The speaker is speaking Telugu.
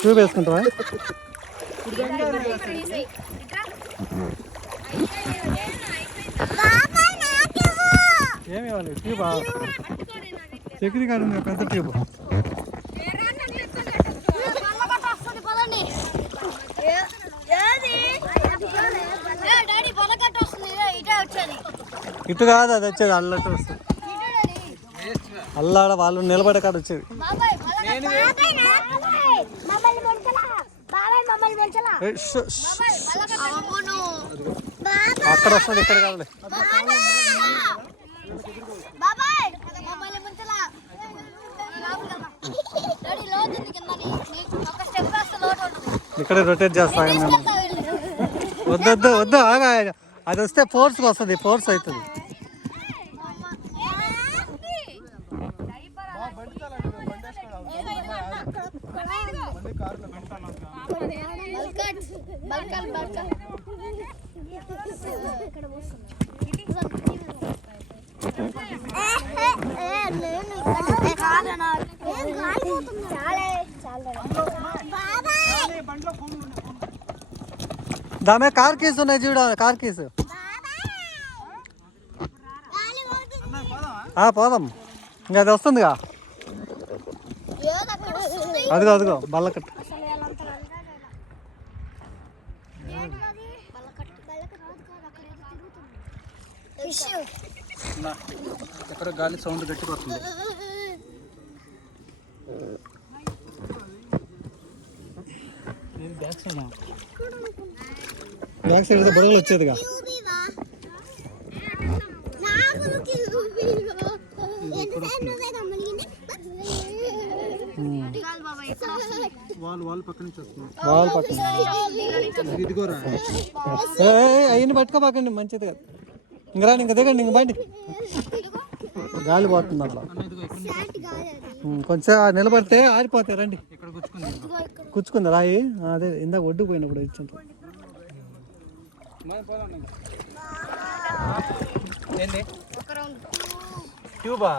ట్యూబ్ వేసుకుంటావా? ఏమి ఇవ్వాలి? ట్యూబా? చక్రీ కాదు పెద్ద ట్యూబ్. ఇటు కాదు, అది వచ్చేది అల్లట వస్తుంది. అల్లాడ వాళ్ళు నిలబడే కాడ వచ్చేది. అక్కడ వస్తుంది, ఇక్కడ కాదు. ఇక్కడే రొటేట్ చేస్తాను మేము. వద్దొద్దు వద్దు, ఆగా. అది వస్తే ఫోర్స్ వస్తుంది, ఫోర్స్ అవుతుంది. దామే కార్ కీస్ ఉన్నాయి చూడ, కార్ కీస్. పోదాం, ఇంకా అది వస్తుందిగా. అదిగో అదిగో బల్లకట్టు. ఎక్కడ గాలి సౌండ్ గట్టిగా వస్తుంది. బ్యాక్ సైడ్ బుడగలు వచ్చేదిగా. అయిన పట్టుకోపాకండి, మంచిది కదా. ఇంకా రాండి, ఇంకా దిగండి, ఇంక బండి. గాలి పోతుంది అట్లా. కొంచెం నిలబడితే ఆరిపోతాయి. రండి, కూర్చుకుందా రాయి. అదే ఇందాక ఒడ్డుకు పోయినప్పుడు ఇచ్చింది. ట్యూబా